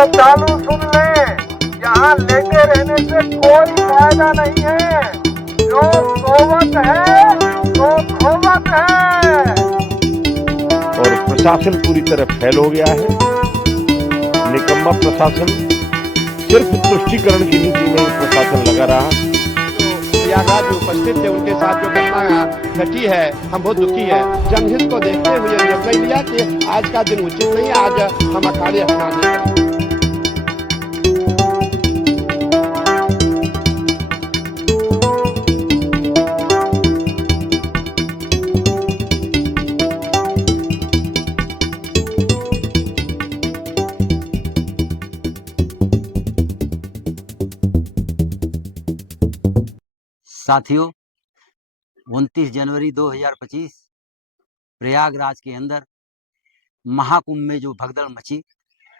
श्रद्धालु सुन लें, यहाँ लेटे रहने से कोई फायदा नहीं है। जो सोवत है तो खोवत है। और प्रशासन पूरी तरह फेल हो गया है। निकम्मा प्रशासन, सिर्फ तुष्टीकरण की नीति में प्रशासन लगा रहा। प्रयागराज में उपस्थित थे, उनके साथ जो घटना घटी है, हम बहुत दुखी है। जनहित को देखते हुए निर्णय लिया कि आज का दिन उचित नहीं, आज हम अखाड़े स्नान नहीं करेंगे। साथियों, 29 जनवरी 2025 प्रयागराज के अंदर महाकुंभ में जो भगदड़ मची,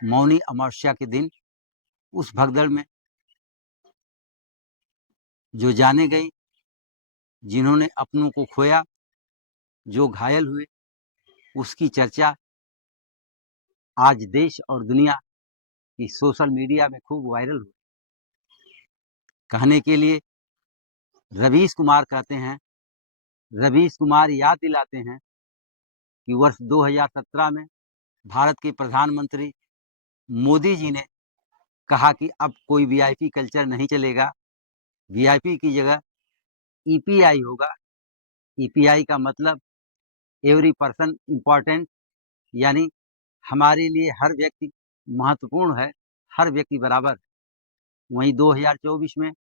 मौनी अमावस्या के दिन, उस भगदड़ में जो जाने गई, जिन्होंने अपनों को खोया, जो घायल हुए, उसकी चर्चा आज देश और दुनिया की सोशल मीडिया में खूब वायरल हुई। कहने के लिए रवीश कुमार कहते हैं, रवीश कुमार याद दिलाते हैं कि वर्ष 2017 में भारत के प्रधानमंत्री मोदी जी ने कहा कि अब कोई वीआईपी कल्चर नहीं चलेगा, वीआईपी की जगह ईपीआई होगा। ईपीआई का मतलब एवरी पर्सन इम्पॉर्टेंट, यानी हमारे लिए हर व्यक्ति महत्वपूर्ण है, हर व्यक्ति बराबर। वहीं 2024 में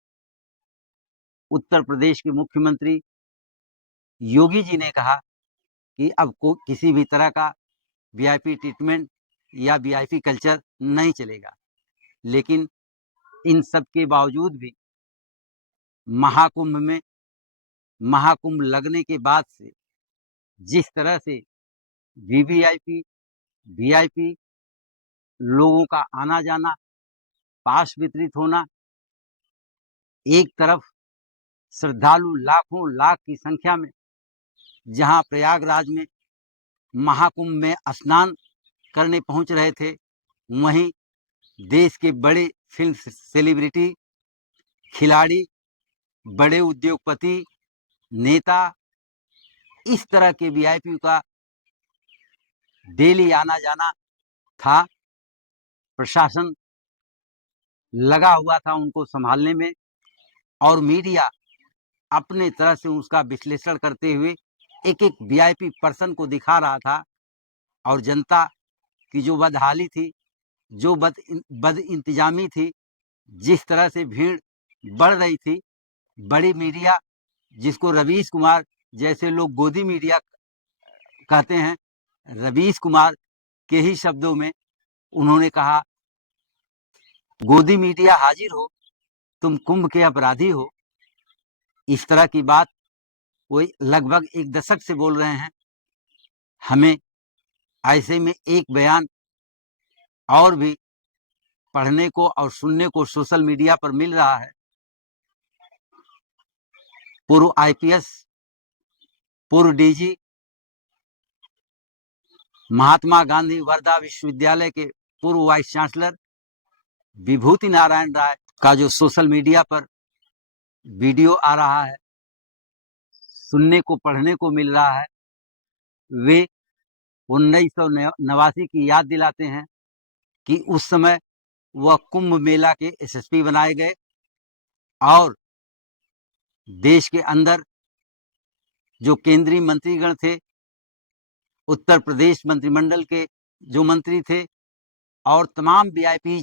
उत्तर प्रदेश के मुख्यमंत्री योगी जी ने कहा कि अब को किसी भी तरह का वीआईपी ट्रीटमेंट या वीआईपी कल्चर नहीं चलेगा। लेकिन इन सब के बावजूद भी महाकुंभ लगने के बाद से जिस तरह से वीवीआईपी, वीआईपी लोगों का आना जाना, पास वितरित होना, एक तरफ श्रद्धालु लाखों लाख की संख्या में जहां प्रयागराज में महाकुंभ में स्नान करने पहुंच रहे थे, वहीं देश के बड़े फिल्म सेलिब्रिटी, खिलाड़ी, बड़े उद्योगपति, नेता, इस तरह के वीआईपी का डेली आना जाना था। प्रशासन लगा हुआ था उनको संभालने में, और मीडिया अपने तरह से उसका विश्लेषण करते हुए एक एक वीआईपी पर्सन को दिखा रहा था। और जनता की जो बदहाली थी, जो बद इंतजामी थी, जिस तरह से भीड़ बढ़ रही थी, बड़ी मीडिया, जिसको रवीश कुमार जैसे लोग गोदी मीडिया कहते हैं, रवीश कुमार के ही शब्दों में उन्होंने कहा, गोदी मीडिया हाजिर हो, तुम कुंभ के अपराधी हो। इस तरह की बात वो लगभग एक दशक से बोल रहे हैं। हमें ऐसे में एक बयान और भी पढ़ने को और सुनने को सोशल मीडिया पर मिल रहा है। पूर्व आईपीएस, पूर्व डीजी, महात्मा गांधी वर्धा विश्वविद्यालय के पूर्व वाइस चांसलर विभूति नारायण राय का जो सोशल मीडिया पर वीडियो आ रहा है, सुनने को पढ़ने को मिल रहा है, वे 1989 की याद दिलाते हैं कि उस समय वह कुंभ मेला के एसएसपी बनाए गए और देश के अंदर जो केंद्रीय मंत्रीगण थे, उत्तर प्रदेश मंत्रिमंडल के जो मंत्री थे, और तमाम वीआईपी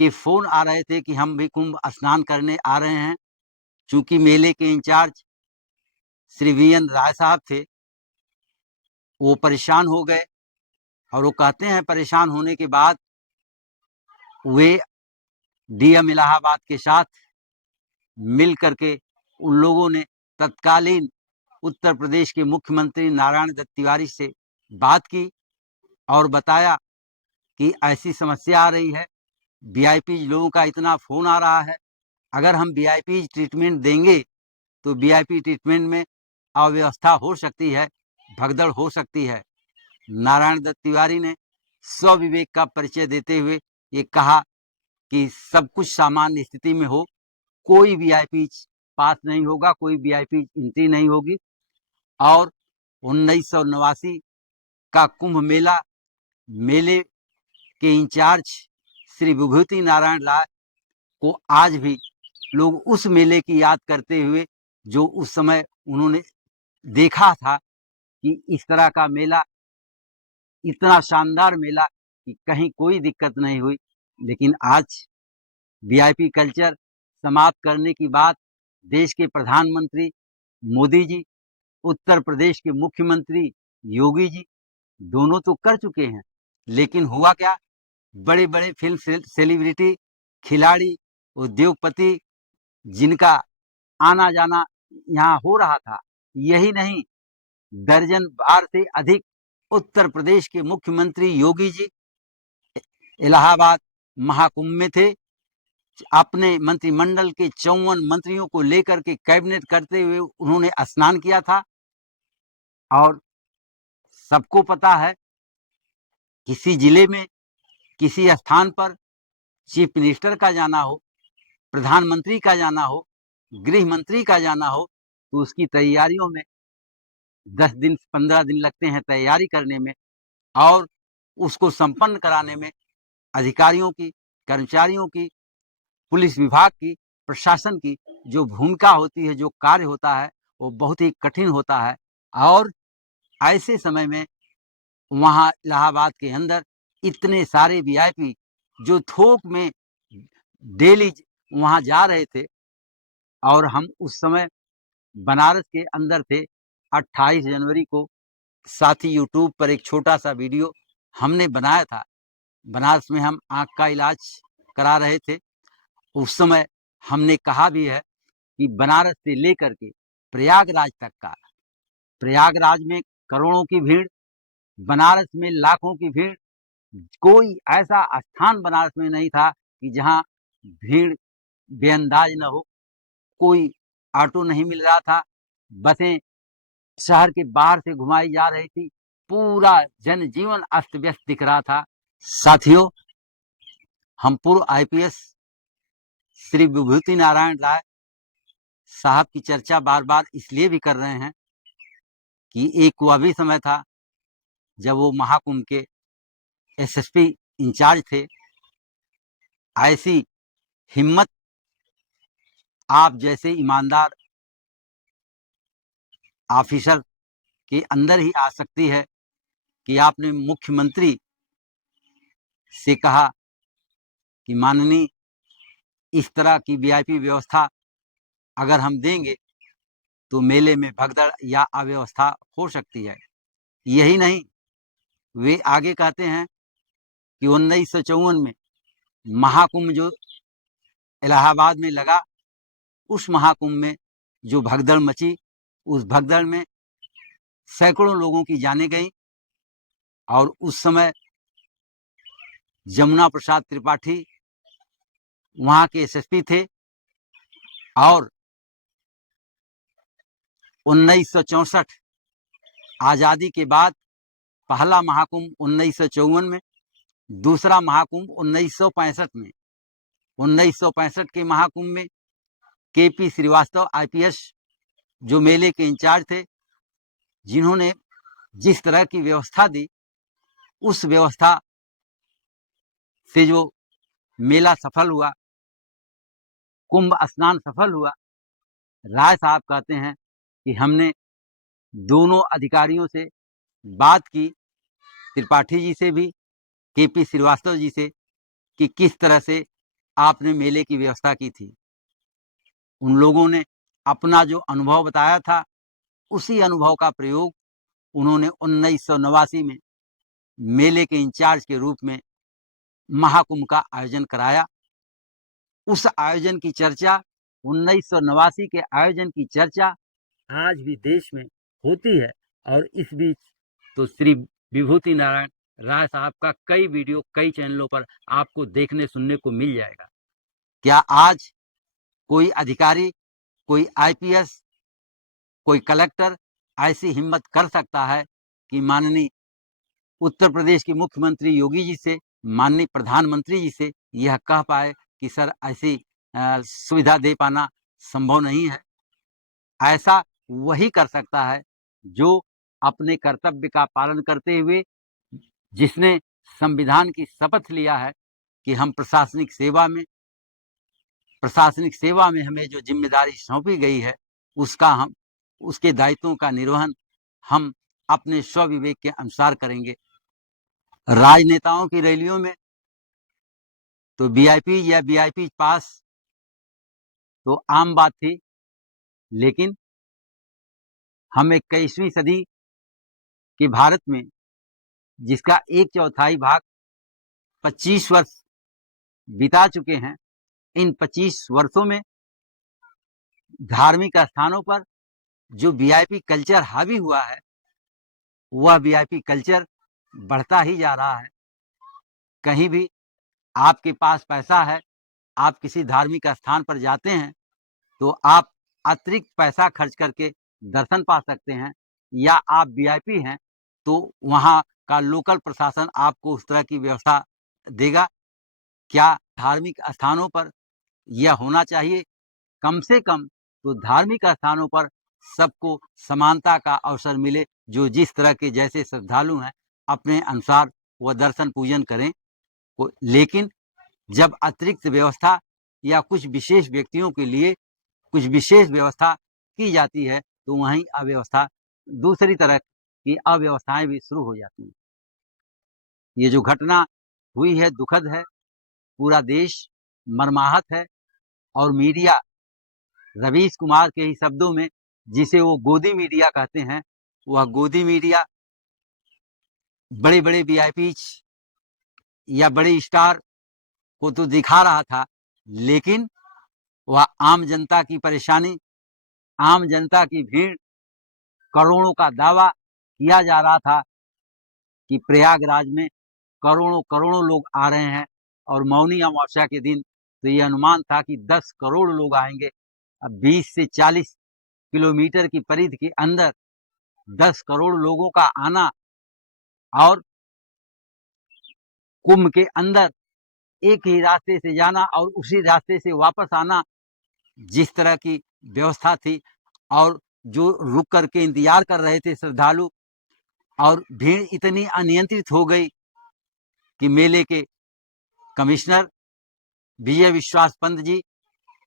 के फोन आ रहे थे कि हम भी कुंभ स्नान करने आ रहे हैं। चूंकि मेले के इंचार्ज श्री वीएन राय साहब थे, वो परेशान हो गए, और वो कहते हैं परेशान होने के बाद वे डीएम इलाहाबाद के साथ मिल करके उन लोगों ने तत्कालीन उत्तर प्रदेश के मुख्यमंत्री नारायण दत्त तिवारी से बात की और बताया कि ऐसी समस्या आ रही है, वीआईपी लोगों का इतना फोन आ रहा है, अगर हम वीआईपी ट्रीटमेंट देंगे तो वीआईपी ट्रीटमेंट में अव्यवस्था हो सकती है, भगदड़ हो सकती है। नारायण दत्त तिवारी ने स्वविवेक का परिचय देते हुए ये कहा कि सब कुछ सामान्य स्थिति में हो, कोई वीआईपी पास नहीं होगा, कोई वीआईपी एंट्री नहीं होगी। और 1989 का कुंभ मेला, मेले के इंचार्ज श्री विभूति नारायण राय को आज भी लोग उस मेले की याद करते हुए, जो उस समय उन्होंने देखा था कि इस तरह का मेला, इतना शानदार मेला कि कहीं कोई दिक्कत नहीं हुई। लेकिन आज वीआईपी कल्चर समाप्त करने की बात देश के प्रधानमंत्री मोदी जी, उत्तर प्रदेश के मुख्यमंत्री योगी जी दोनों तो कर चुके हैं। लेकिन हुआ क्या, बड़े बड़े फिल्म सेलिब्रिटी, खिलाड़ी, उद्योगपति, जिनका आना जाना यहाँ हो रहा था, यही नहीं, दर्जन बार से अधिक उत्तर प्रदेश के मुख्यमंत्री योगी जी इलाहाबाद महाकुंभ में थे। अपने मंत्रिमंडल के 54 मंत्रियों को लेकर के कैबिनेट करते हुए उन्होंने स्नान किया था। और सबको पता है, किसी जिले में, किसी स्थान पर चीफ मिनिस्टर का जाना हो, प्रधानमंत्री का जाना हो, गृह मंत्री का जाना हो, तो उसकी तैयारियों में 10 दिन 15 दिन लगते हैं तैयारी करने में, और उसको संपन्न कराने में अधिकारियों की, कर्मचारियों की, पुलिस विभाग की, प्रशासन की जो भूमिका होती है, जो कार्य होता है, वो बहुत ही कठिन होता है। और ऐसे समय में वहाँ इलाहाबाद के अंदर इतने सारे वीआईपी जो थोक में डेली वहाँ जा रहे थे, और हम उस समय बनारस के अंदर थे। 28 जनवरी को साथी यूट्यूब पर एक छोटा सा वीडियो हमने बनाया था। बनारस में हम आँख का इलाज करा रहे थे। उस समय हमने कहा भी है कि बनारस से लेकर के प्रयागराज तक का, प्रयागराज में करोड़ों की भीड़, बनारस में लाखों की भीड़, कोई ऐसा स्थान बनारस में नहीं था कि जहां भीड़ बेअंदाज न हो। कोई ऑटो नहीं मिल रहा था, बसें शहर के बाहर से घुमाई जा रही थी, पूरा जनजीवन अस्त व्यस्त दिख रहा था। साथियों, हम पूर्व आईपीएस श्री विभूति नारायण राय साहब की चर्चा बार बार इसलिए भी कर रहे हैं कि एक वह भी समय था जब वो महाकुंभ के एसएसपी इंचार्ज थे। ऐसी हिम्मत आप जैसे ईमानदार ऑफिसर के अंदर ही आ सकती है कि आपने मुख्यमंत्री से कहा कि माननीय, इस तरह की वीआईपी व्यवस्था अगर हम देंगे तो मेले में भगदड़ या अव्यवस्था हो सकती है। यही नहीं, वे आगे कहते हैं कि 1954 में महाकुंभ जो इलाहाबाद में लगा, उस महाकुंभ में जो भगदड़ मची, उस भगदड़ में सैकड़ों लोगों की जानें गई। और उस समय जमुना प्रसाद त्रिपाठी वहां के एसएसपी थे। और 1964 आजादी के बाद पहला महाकुंभ 1954 में, दूसरा महाकुंभ 1965 में। 1965 के महाकुंभ में केपी श्रीवास्तव आईपीएस जो मेले के इंचार्ज थे, जिन्होंने जिस तरह की व्यवस्था दी, उस व्यवस्था से जो मेला सफल हुआ, कुंभ स्नान सफल हुआ, राय साहब कहते हैं कि हमने दोनों अधिकारियों से बात की, त्रिपाठी जी से भी, केपी श्रीवास्तव जी से, कि किस तरह से आपने मेले की व्यवस्था की थी। उन लोगों ने अपना जो अनुभव बताया था, उसी अनुभव का प्रयोग उन्होंने 1989 में मेले के इंचार्ज के रूप में महाकुंभ का आयोजन कराया। उस आयोजन की चर्चा, 1989 के आयोजन की चर्चा आज भी देश में होती है। और इस बीच तो श्री विभूति नारायण राय साहब का कई वीडियो कई चैनलों पर आपको देखने सुनने को मिल जाएगा। क्या आज कोई अधिकारी, कोई आईपीएस, कोई कलेक्टर ऐसी हिम्मत कर सकता है कि माननीय उत्तर प्रदेश के मुख्यमंत्री योगी जी से माननीय प्रधानमंत्री जी से यह कह पाए कि सर ऐसी सुविधा दे पाना संभव नहीं है। ऐसा वही कर सकता है जो अपने कर्तव्य का पालन करते हुए, जिसने संविधान की शपथ लिया है कि हम प्रशासनिक सेवा में हमें जो जिम्मेदारी सौंपी गई है उसके दायित्वों का निर्वहन हम अपने स्वविवेक के अनुसार करेंगे। राजनेताओं की रैलियों में तो वीआईपी या वीआईपी पास तो आम बात थी, लेकिन हम 21वीं सदी के भारत में, जिसका 1/4 भाग 25 वर्ष बिता चुके हैं, इन 25 वर्षों में धार्मिक स्थानों पर जो वीआईपी कल्चर हावी हुआ है, वह वीआईपी कल्चर बढ़ता ही जा रहा है। कहीं भी आपके पास पैसा है, आप किसी धार्मिक स्थान पर जाते हैं तो आप अतिरिक्त पैसा खर्च करके दर्शन पा सकते हैं, या आप वीआईपी हैं तो वहाँ का लोकल प्रशासन आपको उस तरह की व्यवस्था देगा। क्या धार्मिक स्थानों पर यह होना चाहिए? कम से कम तो धार्मिक स्थानों पर सबको समानता का अवसर मिले, जो जिस तरह के जैसे श्रद्धालु हैं अपने अनुसार वह दर्शन पूजन करें। लेकिन जब अतिरिक्त व्यवस्था या कुछ विशेष व्यक्तियों के लिए कुछ विशेष व्यवस्था की जाती है तो वहीं अव्यवस्था, दूसरी तरह की अव्यवस्थाएं भी शुरू हो जाती हैं। ये जो घटना हुई है दुखद है, पूरा देश मर्माहत है, और मीडिया, रवीश कुमार के ही शब्दों में, जिसे वो गोदी मीडिया कहते हैं, वह गोदी मीडिया बड़े बड़े वीआईपी या बड़े स्टार को तो दिखा रहा था, लेकिन वह आम जनता की परेशानी, आम जनता की भीड़, करोड़ों का दावा किया जा रहा था कि प्रयागराज में करोड़ों करोड़ों लोग आ रहे हैं, और मौनी अमावस्या के दिन तो ये अनुमान था कि 10 करोड़ लोग आएंगे। अब 20 से 40 किलोमीटर की परिधि के अंदर 10 करोड़ लोगों का आना, और कुंभ के अंदर एक ही रास्ते से जाना और उसी रास्ते से वापस आना, जिस तरह की व्यवस्था थी, और जो रुक करके इंतजार कर रहे थे श्रद्धालु, और भीड़ इतनी अनियंत्रित हो गई कि मेले के कमिश्नर विजय विश्वास पंत जी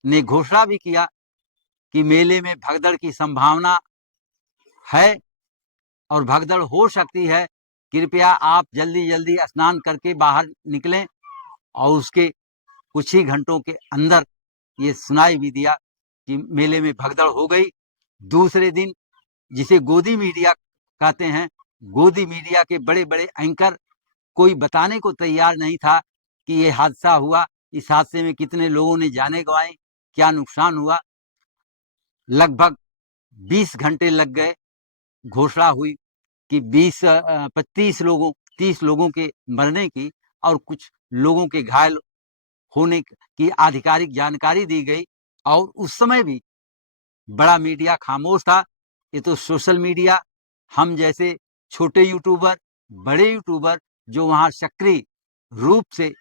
ने घोषणा भी किया कि मेले में भगदड़ की संभावना है और भगदड़ हो सकती है, कृपया आप जल्दी जल्दी स्नान करके बाहर निकलें। और उसके कुछ ही घंटों के अंदर ये सुनाई भी दिया कि मेले में भगदड़ हो गई। दूसरे दिन, जिसे गोदी मीडिया कहते हैं, गोदी मीडिया के बड़े बड़े एंकर कोई बताने को तैयार नहीं था कि ये हादसा हुआ, इस हादसे में कितने लोगों ने जाने गंवाई, क्या नुकसान हुआ। लगभग 20 घंटे लग गए, घोषणा हुई कि 30 लोगों के मरने की और कुछ लोगों के घायल होने की आधिकारिक जानकारी दी गई, और उस समय भी बड़ा मीडिया खामोश था। ये तो सोशल मीडिया, हम जैसे छोटे यूट्यूबर, बड़े यूट्यूबर जो वहां सक्रिय रूप से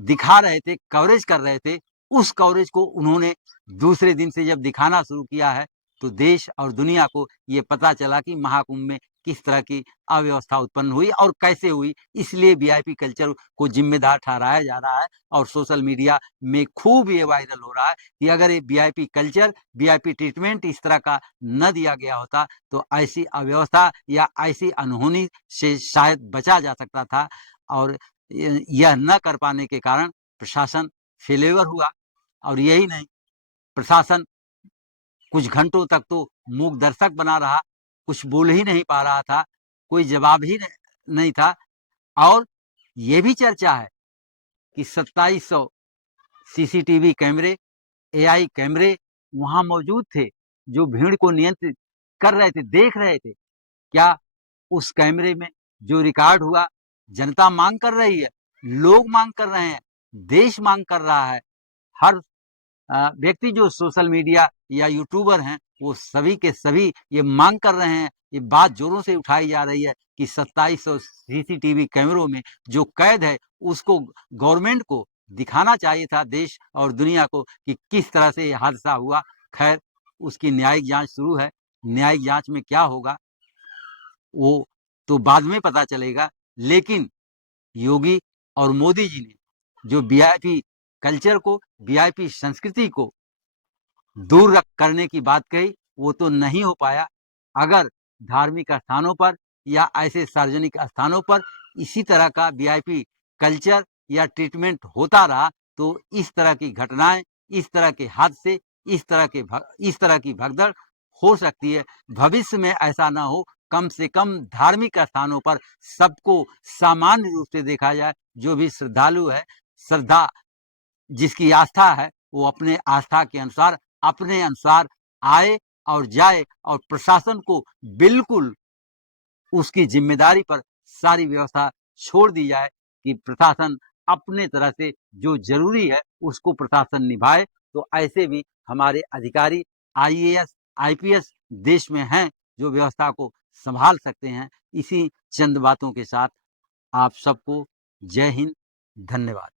दिखा रहे थे, कवरेज कर रहे थे, उस कवरेज को उन्होंने दूसरे दिन से जब दिखाना शुरू किया है तो देश और दुनिया को ये पता चला कि महाकुंभ में किस तरह की अव्यवस्था उत्पन्न हुई और कैसे हुई। इसलिए वीआईपी कल्चर को जिम्मेदार ठहराया जा रहा है, और सोशल मीडिया में खूब ये वायरल हो रहा है कि अगर ये वीआईपी कल्चर, वीआईपी ट्रीटमेंट इस तरह का न दिया गया होता तो ऐसी अव्यवस्था या ऐसी अनहोनी से शायद बचा जा सकता था। और यह न कर पाने के कारण प्रशासन फेलेवर हुआ। और यही नहीं, प्रशासन कुछ घंटों तक तो मूक दर्शक बना रहा, कुछ बोल ही नहीं पा रहा था, कोई जवाब ही नहीं था। और ये भी चर्चा है कि 2700 सीसीटीवी कैमरे, एआई कैमरे वहां मौजूद थे, जो भीड़ को नियंत्रित कर रहे थे, देख रहे थे। क्या उस कैमरे में जो रिकॉर्ड हुआ, जनता मांग कर रही है, लोग मांग कर रहे हैं, देश मांग कर रहा है, हर व्यक्ति जो सोशल मीडिया या यूट्यूबर हैं वो सभी के सभी ये मांग कर रहे हैं, ये बात जोरों से उठाई जा रही है कि 2700 सीसीटीवी कैमरों में जो कैद है उसको गवर्नमेंट को दिखाना चाहिए था, देश और दुनिया को, कि किस तरह से ये हादसा हुआ। खैर, उसकी न्यायिक जांच शुरू है। न्यायिक जांच में क्या होगा वो तो बाद में पता चलेगा। लेकिन योगी और मोदी जी ने जो वीआईपी कल्चर को, वीआईपी संस्कृति को दूर रख करने की बात कही, वो तो नहीं हो पाया। अगर धार्मिक स्थानों पर या ऐसे सार्वजनिक स्थानों पर इसी तरह का वीआईपी कल्चर या ट्रीटमेंट होता रहा तो इस तरह की घटनाएं, इस तरह के हादसे, इस तरह की भगदड़ हो सकती है। भविष्य में ऐसा ना हो, कम से कम धार्मिक स्थानों पर सबको सामान्य रूप से देखा जाए। जो भी श्रद्धालु है, श्रद्धा जिसकी आस्था है, वो अपने आस्था के अनुसार, अपने अनुसार आए और जाए, और प्रशासन को बिल्कुल उसकी जिम्मेदारी पर सारी व्यवस्था छोड़ दी जाए कि प्रशासन अपने तरह से जो जरूरी है उसको प्रशासन निभाए। तो ऐसे भी हमारे अधिकारी आईएएस, आईपीएस देश में हैं जो व्यवस्था को संभाल सकते हैं। इसी चंद बातों के साथ आप सबको जय हिंद, धन्यवाद।